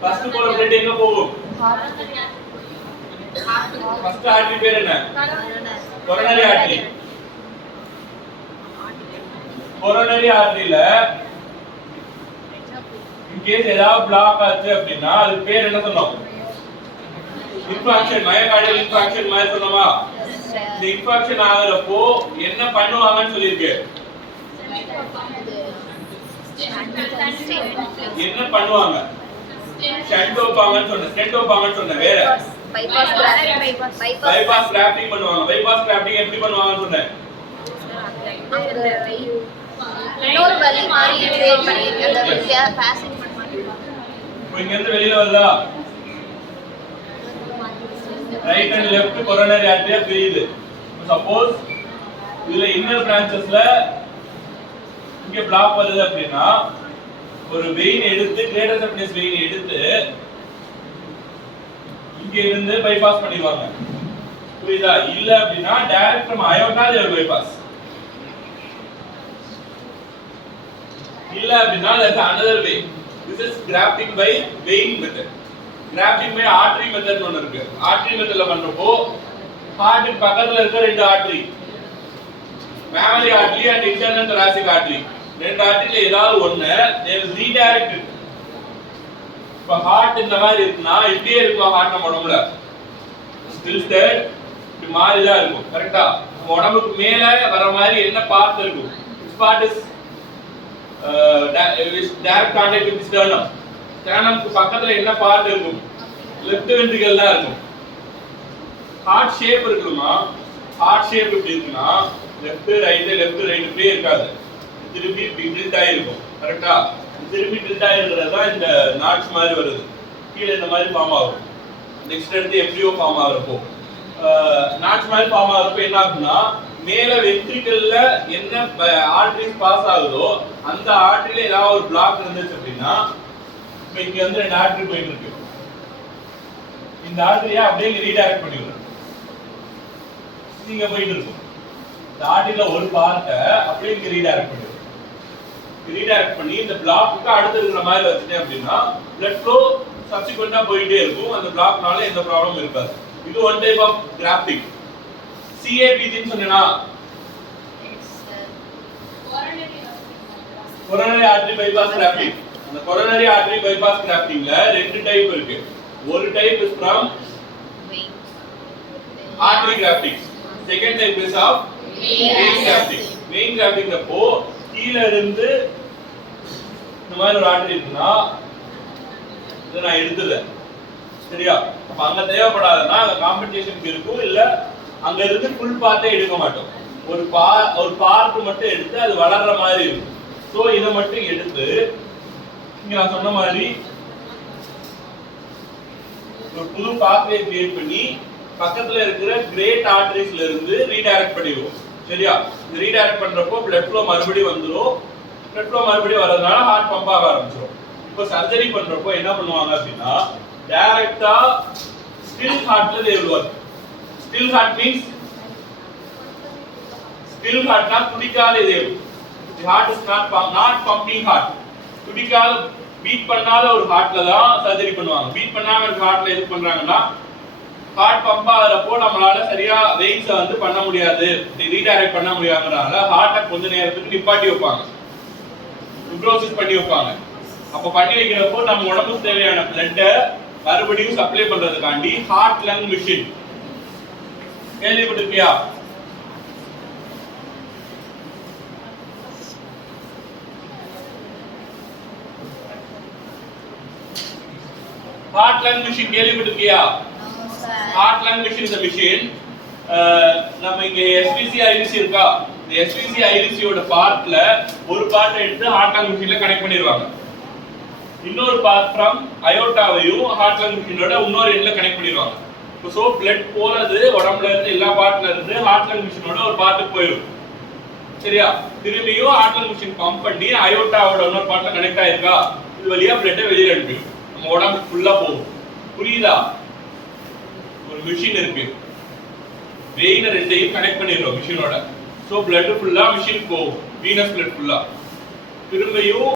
First போற blood எங்க போகும்? ஃபர்ஸ்ட் ஆர்டரி பேர் என்ன? Coronary artery. கொரோனரி ஆர்டரியில இன் கேஸ் ஏதாவது பிளாக் ஆச்சு அப்படின்னா அது பேர் என்ன சொன்னோம்? இன்ஃபாக்ஷன், மயோகார்டியல் இன்ஃபாக்ஷன் மாதிரி சொன்னோமா? இந்த இன்ஃபாக்ஷன் ஆகுறப்போ என்ன பண்ணுவாங்கன்னு சொல்லிருக்கு. என்ன பண்ணுவாங்க? ஸ்டென்ட் வைப்பாங்கன்னு சொன்ன. ஸ்டென்ட் வைப்பாங்கன்னு சொன்ன. வேற பைபாஸ் கிராஃப்டிங் பண்ணுவாங்க. பைபாஸ் கிராஃப்டிங் எப்படி பண்ணுவாங்கன்னு சொன்னேன். இன்னொரு வலி மாதிரி கிரியேட் பண்ணி அந்த பாசிங் பண்ணுவாங்க. இங்க இருந்து வெளியில வருதா? ரைட் அண்ட் லெஃப்ட் கொரோனரி ஆர்டரியா பிரியுது. சப்போஸ் இதுல இன்னர் பிரான்ச்சஸ்ல இங்க பிளாக் வருது அப்படின்னா ஒரு வெயின் எடுத்து கிரேட்டர் சப்னஸ் வெயின் எடுத்து இங்க இருந்து பைபாஸ் பண்ணிடுவாங்க. புரியுதா? இல்ல அப்படின்னா direct from aorta there bypass. இல்ல அப்படின்னா there's another way. This is grafting by vein method. Grafting by artery method ஒன்னு இருக்கு. artery methodல பண்றப்போ ஹார்ட்டுக்கு பக்கத்துல இருக்க ரெண்டு artery, mammary artery and internal thoracic artery, ரெண்டு ஆர்டரியில ஏதாவது ஒண்ணு they will redirect it. இப்ப ஹார்ட் இந்த மாதிரி இருக்குன்னா இப்படியே இருக்கும். ஹார்ட் நம்ம உடம்புல tilted இப்படி மாதிரி தான் இருக்கும். கரெக்ட்டா? நம்ம உடம்புக்கு மேல வர மாதிரி என்ன பார்ட் இருக்கும்? this part is direct contact with sternum. sternumக்கு பக்கத்துல என்ன பார்ட் இருக்கும்? லெஃப்ட் வென்ட்ரிகல் தான் இருக்கும். ஹார்ட் ஷேப் இருக்குமா? ஹார்ட் ஷேப் எப்படி இருக்குன்னா லெஃப்ட் ரைட் இப்படியே இருக்காது. திருப்பி டில்ட் ஆகி இருக்கும். கரெக்ட்டா? திருப்பி டில்ட் ஆகிருக்கிறது தான் இந்த நாட்ஸ் மாதிரி வருது. கீழே இந்த மாதிரி ஃபார்ம் ஆகும். நெக்ஸ்ட் எடுத்து எம்ப்ரியோ ஃபார்ம் ஆகிறப்போ நாட்ஸ் மாதிரி ஃபார்ம் ஆகிறப்போ என்ன ஆகுதுன்னா மேல வென்ட்ரிகல்ல என்ன ஆர்டரிஸ் பாஸ் ஆகுதோ அந்த ஆர்டரியில ஏதாவது ஒரு பிளாக் இருந்துச்சு அப்படின்னா இப்ப இங்க வந்து ரெண்டு ஆர்டரி போயிட்டு இருக்கு. இந்த ஆர்டரியா அப்படியே ரீடைரக்ட் பண்ணிடுறோம். நீங்க போயிட்டு இருக்கும். இந்த ஆர்டரியில ஒரு பார்ட்டை அப்படியே இங்க ரீடைரக்ட் பண்ணிடுறோம். ரீடைரக்ட் பண்ணி இந்த பிளாக்குக்கு அடுத்து இருக்கிற மாதிரி வச்சுட்டேன் அப்படின்னா blood flow சப்சிக்வெண்டா போயிட்டே இருக்கும். அந்த பிளாக்னால எந்த ப்ராப்ளமும் இருக்காது. இது one type of grafting. CABG ன்னு சொன்னேனா coronary artery bypass grafting. அந்த coronary artery bypass graftingல ரெண்டு டைப் இருக்கு. ஒரு type is from artery grafting. second type is of vein grafting. vein grafting அப்போ கீழ இருந்து இந்த மாதிரி ஒரு ஆர்டரி இருக்குன்னா இத நான் எடுத்துறேன். சரியா? அப்ப அங்க தேவைப்படாதனா அங்க காம்பன்சேஷனுக்கு இருக்கும். இல்ல அங்க இருந்து ஃபுல் பார்ட்டே எடுக்க மாட்டோம். ஒரு பார்ட் மட்டும் எடுத்து அது வளர்ற மாதிரி இருக்கும். சோ இத மட்டும் எடுத்து இங்க நான் சொன்ன மாதிரி ஒரு புது பாத்வே கிரியேட் பண்ணி பக்கத்துல இருக்கிற கிரேட் ஆர்டரிஸ்ல இருந்து ரீடைரக்ட் பண்ணிடுவோம். சரியா? இந்த ரீடைரக்ட் பண்றப்போ blood flow மறுபடியும் வந்துரும். blood flow மறுபடியும் வரதுனால ஹார்ட் பம்ப் ஆக ஆரம்பிச்சிரும். இப்போ சர்ஜரி பண்றப்போ என்ன பண்ணுவாங்க அப்படின்னா டைரக்டா ஸ்டில் ஹார்ட்ல they will work. still heart means still heart na துடிக்காத இதயம். the heart is not pumping heart. துடிக்காத பீட் பண்ணாத ஒரு ஹார்ட்ல தான் சர்ஜரி பண்ணுவாங்க. பீட் பண்ணாம இருக்க ஹார்ட்ல எது பண்றாங்கன்னா ஹார்ட் பம்ப் ஆகிறப்போ நம்மளால சரியா வெயின்ஸ் வந்து பண்ண முடியாது, ரீடைரக்ட் பண்ண முடியாதனால ஹார்ட்டை கொஞ்ச நேரத்துக்கு நிப்பாட்டி வைப்பாங்க, ஃபிப்ரோசிஸ் பண்ணி வைப்பாங்க. அப்ப பண்ணி வைக்கிறப்போ நம்ம உடம்புக்கு தேவையான பிளட்டை மறுபடியும் சப்ளை பண்றதுக்காண்டி ஹார்ட் லங் மிஷின் கேள்விப்பட்டிருக்கியா? ஹார்ட் லங் மிஷின் கேள்விப்பட்டிருக்கியா? Heart lung machine is a machine. நம்ம இங்க SVC IVC இருக்கா? இந்த SVC IVC ஓட பார்ட்ல ஒரு பார்ட் எடுத்து ஹார்ட் லங் மிஷின்ல கனெக்ட் பண்ணிடுவாங்க. இன்னொரு பார்ட் ஃப்ரம் அயோட்டாவையும் ஹார்ட் லங் மிஷினோட இன்னொரு எண்ட்ல கனெக்ட் பண்ணிடுவாங்க. சோ blood போறது உடம்புல இருந்து எல்லா பார்ட்ல இருந்து ஹார்ட் லங் மிஷினோட ஒரு பார்ட்டுக்கு போயிடும். சரியா? திரும்பியும் ஹார்ட் லங் மிஷின் பம்ப் பண்ணி அயோட்டாவோட இன்னொரு பார்ட்ல கனெக்ட் ஆயிருக்கா இது வழியா blood வெளியில அனுப்பிடும். நம்ம உடம்பு ஃபுல்லா போகும். புரியுதா? ஒரு மிஷின் இருக்கு. வெயின் ரெண்டையும் கனெக்ட் பண்ணிடுறோம் மிஷினோட. சோ blood ஃபுல்லா மிஷினுக்கு போகும். வீனஸ் blood ஃபுல்லா திரும்பியும்